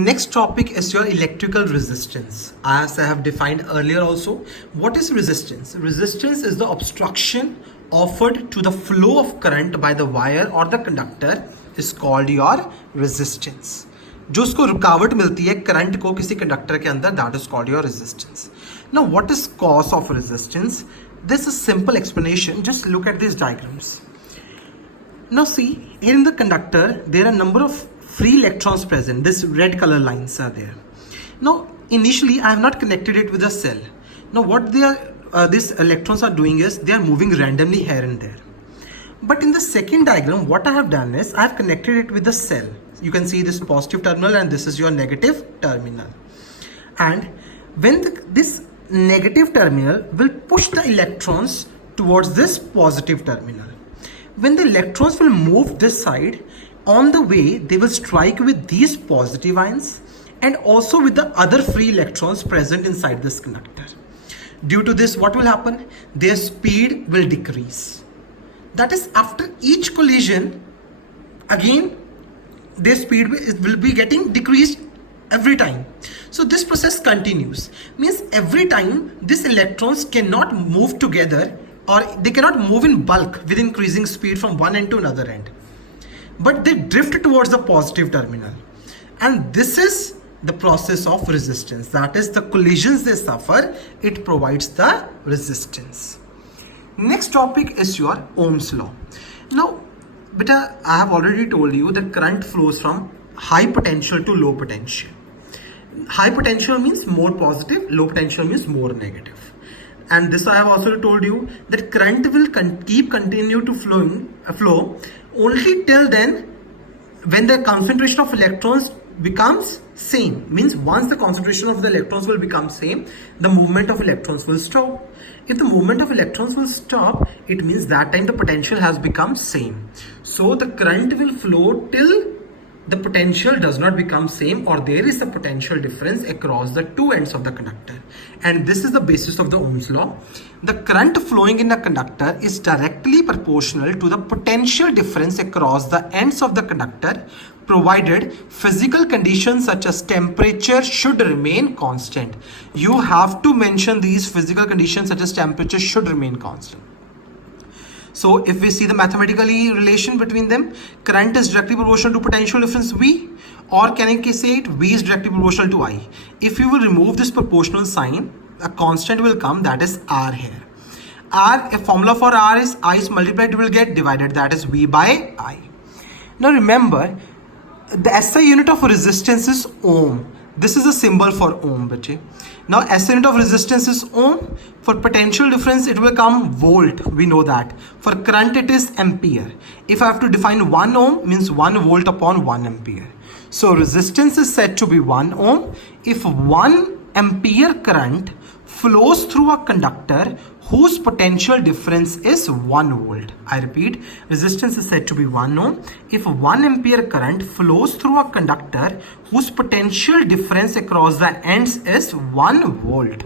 Next topic is your electrical resistance. As I have defined earlier also, what is resistance? Resistance is the obstruction offered to the flow of current by the wire or the conductor is called your resistance. जो उसको रुकावट मिलती है current को किसी conductor के अंदर, that is called your resistance. Now what is cause of resistance? This is simple explanation. Just look at these diagrams. Now see, here in the conductor there are a number of free electrons present. This red color lines are there. Now initially I have not connected it with a cell. Now what these electrons are doing is they are moving randomly here and there. But in the second diagram what I have done is I have connected it with the cell. You can see this positive terminal and this is your negative terminal. And when this negative terminal will push the electrons towards this positive terminal. When the electrons will move this side, on the way they will strike with these positive ions and also with the other free electrons present inside this conductor. Due to this, what will happen? Their speed will decrease. That is, after each collision, again their speed will be getting decreased every time. So this process continues. Means every time these electrons cannot move together, or they cannot move in bulk with increasing speed from one end to another end, but they drift towards the positive terminal. And this is the process of resistance. That is, the collisions they suffer, it provides the resistance. Next topic is your Ohm's law. Now, beta, I have already told you that current flows from high potential to low potential. High potential means more positive, low potential means more negative. And this I have also told you that current will continue to flow only till then when the concentration of electrons becomes same. Means once the concentration of the electrons will become same, the movement of electrons will stop. If the movement of electrons will stop, it means that time the potential has become same. So the current will flow till the potential does not become same, or there is a potential difference across the two ends of the conductor. And this is the basis of the Ohm's law. The current flowing in a conductor is directly proportional to the potential difference across the ends of the conductor, provided physical conditions such as temperature should remain constant. You have to mention these physical conditions such as temperature should remain constant. So if we see the mathematically relation between them, current is directly proportional to potential difference V, or can I say it, V is directly proportional to I. If you will remove this proportional sign, a constant will come, that is R here. R, a formula for R is I is multiplied will get divided, that is V by I. Now remember, the SI unit of resistance is ohm. This is a symbol for ohm, bache. Now SI unit of resistance is ohm. For potential difference it will come volt, we know that. For current it is ampere. If I have to define 1 ohm, means 1 volt upon 1 ampere. So resistance is said to be 1 ohm if 1 ampere current flows through a conductor whose potential difference is 1 volt. I repeat, resistance is said to be 1 ohm if 1 ampere current flows through a conductor whose potential difference across the ends is 1 volt.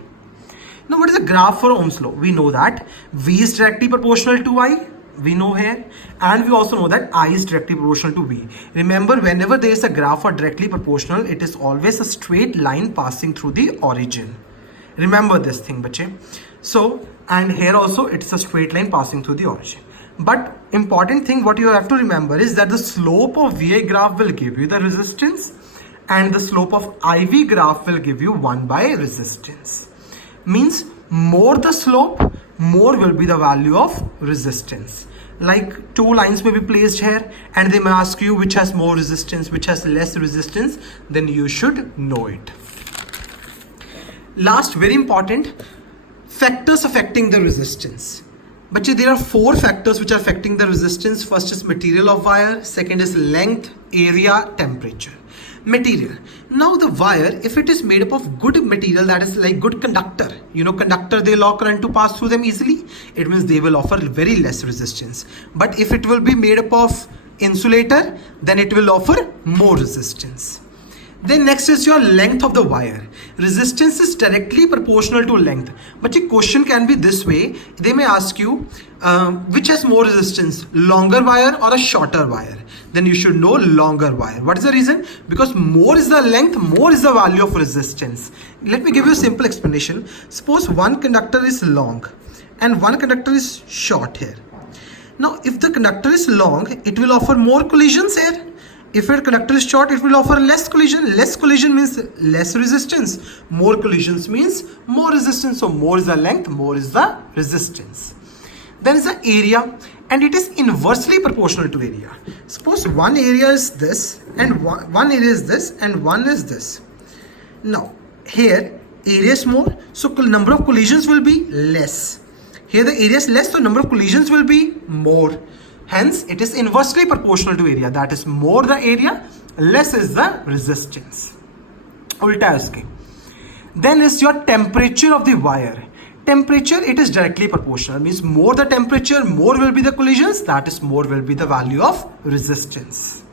Now what is the graph for Ohm's law? We know that V is directly proportional to I. We know here, and we also know that I is directly proportional to V. Remember, whenever there is a graph for directly proportional, it is always a straight line passing through the origin. Remember this thing, bache. So, and here also it's a straight line passing through the origin. But important thing what you have to remember is that the slope of VI graph will give you the resistance, and the slope of IV graph will give you 1 by resistance. Means more the slope, more will be the value of resistance. Like two lines may be placed here and they may ask you which has more resistance, which has less resistance, then you should know it. Last, very important, factors affecting the resistance. But there are 4 factors which are affecting the resistance. First is material of wire, second is length, area, temperature. Material. Now the wire, if it is made up of good material, that is like good conductor, you know, conductor, they allow current to pass through them easily, it means they will offer very less resistance. But if it will be made up of insulator, then it will offer more resistance. Then next is your length of the wire. Resistance is directly proportional to length. But the question can be this way. They may ask you, which has more resistance, longer wire or a shorter wire? Then you should know longer wire. What is the reason? Because more is the length, more is the value of resistance. Let me give you a simple explanation. Suppose one conductor is long and one conductor is short here. Now, if the conductor is long, it will offer more collisions here. If a conductor is short, it will offer less collision. Less collision means less resistance. More collisions means more resistance. So more is the length, more is the resistance. Then is the area, and it is inversely proportional to area. Suppose one area is this, and one area is this, and one is this. Now, here area is more, so number of collisions will be less. Here the area is less, so number of collisions will be more. Hence, it is inversely proportional to area. That is, more the area, less is the resistance. Ulta hai uske. Then is your temperature of the wire. Temperature, it is directly proportional. Means more the temperature, more will be the collisions. That is, more will be the value of resistance.